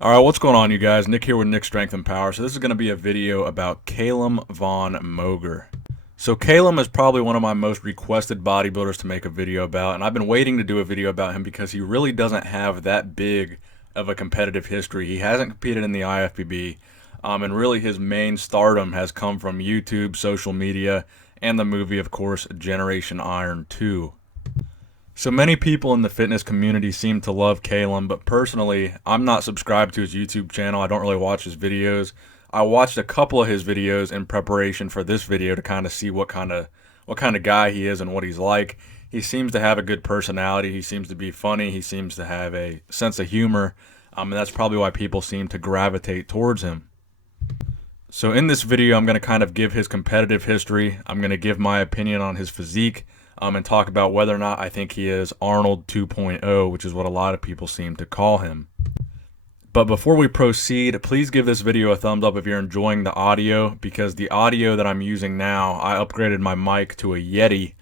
Alright, what's going on, you guys? Nick here with Nick Strength and Power. So this is going to be a video about Calum Von Moger. So Calum is probably one of my most requested bodybuilders to make a video about, and I've been waiting to do a video about him because he really doesn't have that big of a competitive history. He hasn't competed in the IFBB, and really his main stardom has come from YouTube, social media, and the movie, of course, Generation Iron 2. So many people in the fitness community seem to love Calum, but personally, I'm not subscribed to his YouTube channel. I don't really watch his videos. I watched a couple of his videos in preparation for this video to kind of see what kind of guy he is and what he's like. He seems to have a good personality. He seems to be funny. He seems to have a sense of humor, and that's probably why people seem to gravitate towards him. So in this video, I'm going to kind of give his competitive history. I'm going to give my opinion on his physique. And talk about whether or not I think he is Arnold 2.0, which is what a lot of people seem to call him. But before we proceed, please give this video a thumbs up if you're enjoying the audio, because the audio that I'm using now, I upgraded my mic to a Yeti.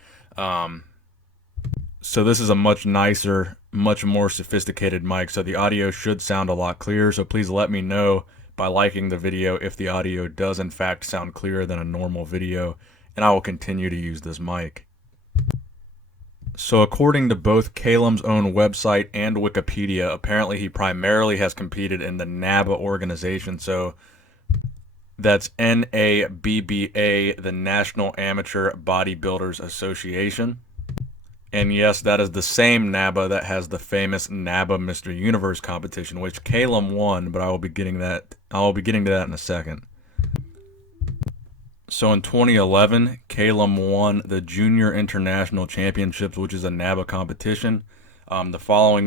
So this is a much nicer, much more sophisticated mic, so the audio should sound a lot clearer. So please let me know by liking the video if the audio does in fact sound clearer than a normal video, and I will continue to use this mic. So according to both Calum's own website and Wikipedia, apparently he primarily has competed in the NABA organization. So that's NABBA, the National Amateur Bodybuilders Association. And yes, that is the same NABA that has the famous NABA Mr. Universe competition, which Calum won, but I will be getting to that in a second. So in 2011, Calum won the Junior International Championships, which is a NABA competition. The following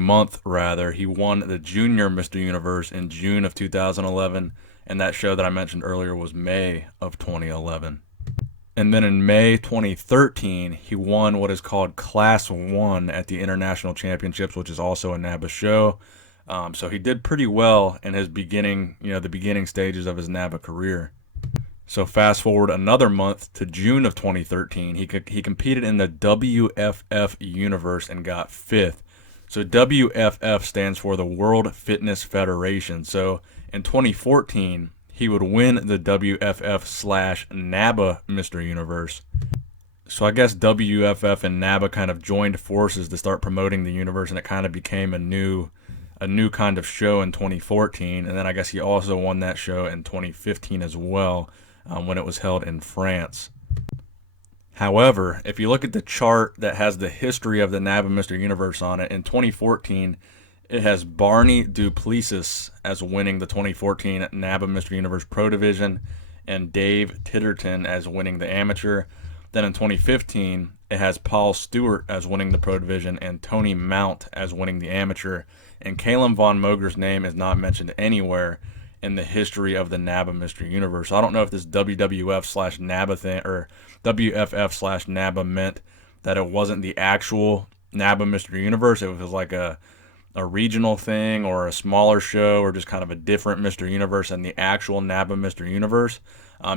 month, he won the Junior Mr. Universe in June of 2011, and that show that I mentioned earlier was May of 2011. And then in May 2013, he won what is called Class 1 at the International Championships, which is also a NABA show. So he did pretty well in his beginning, the beginning stages of his NABA career. So fast forward another month to June of 2013, he competed in the WFF Universe and got 5th. So WFF stands for the World Fitness Federation. So in 2014, he would win the WFF/NABA Mr. Universe. So I guess WFF and NABA kind of joined forces to start promoting the universe, and it kind of became a new kind of show in 2014, and then I guess he also won that show in 2015 as well, when it was held in France. However, if you look at the chart that has the history of the NABA Mr. Universe on it, in 2014, it has Barney Duplessis as winning the 2014 NABA Mr. Universe Pro Division, and Dave Titterton as winning the Amateur. Then in 2015, it has Paul Stewart as winning the Pro Division and Tony Mount as winning the Amateur. And Calum Von Moger's name is not mentioned anywhere in the history of the NABA Mr. Universe. I don't know if this WWF/NABA thing or WFF/NABA meant that it wasn't the actual NABA Mr. Universe. It was like a regional thing or a smaller show or just kind of a different Mr. Universe than the actual NABA Mr. Universe.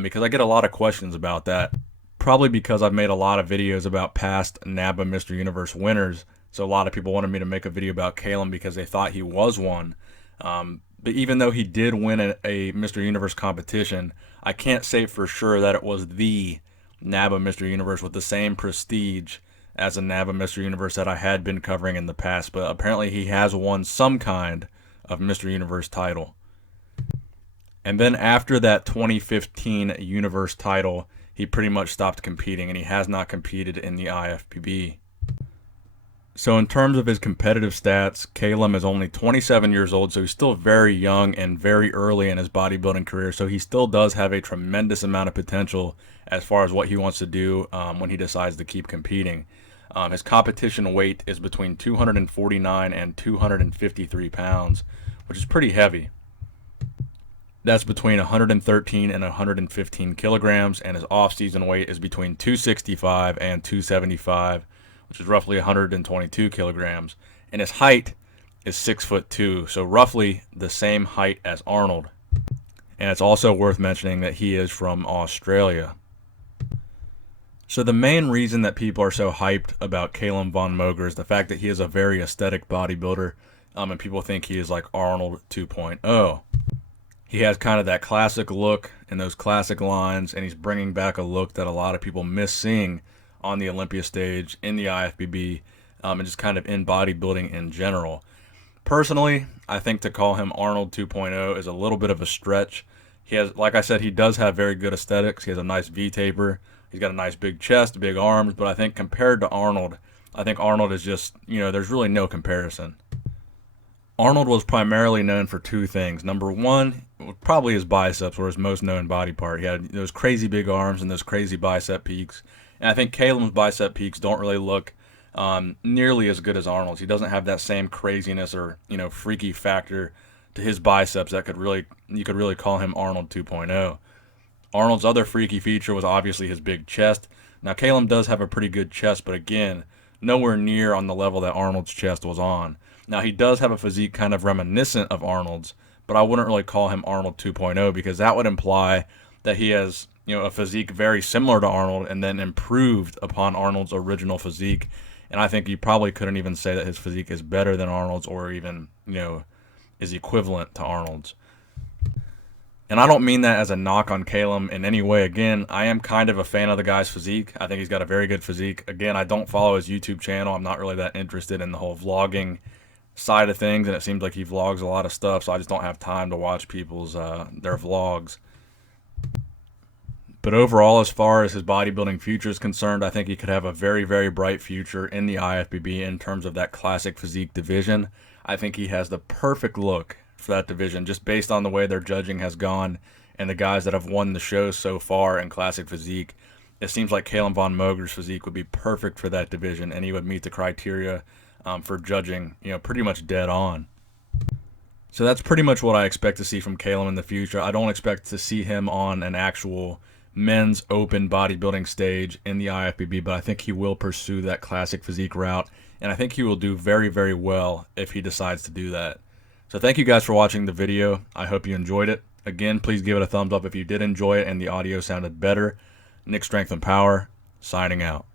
Because I get a lot of questions about that. Probably because I've made a lot of videos about past NABA Mr. Universe winners. So a lot of people wanted me to make a video about Calum because they thought he was one. But even though he did win a Mr. Universe competition, I can't say for sure that it was the NABA Mr. Universe with the same prestige as a NABA Mr. Universe that I had been covering in the past. But apparently he has won some kind of Mr. Universe title. And then after that 2015 Universe title, he pretty much stopped competing, and he has not competed in the IFBB. So in terms of his competitive stats, Calum is only 27 years old, so he's still very young and very early in his bodybuilding career. So he still does have a tremendous amount of potential as far as what he wants to do when he decides to keep competing. His competition weight is between 249 and 253 pounds, which is pretty heavy. That's between 113 and 115 kilograms, and his off-season weight is between 265 and 275, which is roughly 122 kilograms. And his height is 6'2", so roughly the same height as Arnold. And it's also worth mentioning that he is from Australia. So the main reason that people are so hyped about Calum Von Moger is the fact that he is a very aesthetic bodybuilder. and people think he is like Arnold 2.0. He has kind of that classic look and those classic lines, and he's bringing back a look that a lot of people miss seeing on the Olympia stage, in the IFBB, and just kind of in bodybuilding in general. Personally, I think to call him Arnold 2.0 is a little bit of a stretch. He has, like I said, he does have very good aesthetics. He has a nice V-taper. He's got a nice big chest, big arms, but I think compared to Arnold, I think Arnold is just, there's really no comparison. Arnold was primarily known for two things. Number one, probably his biceps were his most known body part. He had those crazy big arms and those crazy bicep peaks. And I think Calum's bicep peaks don't really look nearly as good as Arnold's. He doesn't have that same craziness or freaky factor to his biceps that you could really call him Arnold 2.0. Arnold's other freaky feature was obviously his big chest. Now Calum does have a pretty good chest, but again, nowhere near on the level that Arnold's chest was on. Now he does have a physique kind of reminiscent of Arnold's, but I wouldn't really call him Arnold 2.0 because that would imply that he has a physique very similar to Arnold and then improved upon Arnold's original physique. And I think you probably couldn't even say that his physique is better than Arnold's or even, is equivalent to Arnold's. And I don't mean that as a knock on Calum in any way. Again, I am kind of a fan of the guy's physique. I think he's got a very good physique. Again, I don't follow his YouTube channel. I'm not really that interested in the whole vlogging side of things, and it seems like he vlogs a lot of stuff, so I just don't have time to watch people's their vlogs. But overall, as far as his bodybuilding future is concerned, I think he could have a very, very bright future in the IFBB in terms of that classic physique division. I think he has the perfect look for that division, just based on the way their judging has gone and the guys that have won the show so far in classic physique. It seems like Calum Von Moger's physique would be perfect for that division, and he would meet the criteria for judging, pretty much dead on. So that's pretty much what I expect to see from Calum in the future. I don't expect to see him on an actual men's open bodybuilding stage in the IFBB, but I think he will pursue that classic physique route, and I think he will do very, very well if he decides to do that. So thank you guys for watching the video. I hope you enjoyed it. Again, please give it a thumbs up if you did enjoy it and the audio sounded better. Nick Strength and Power, signing out.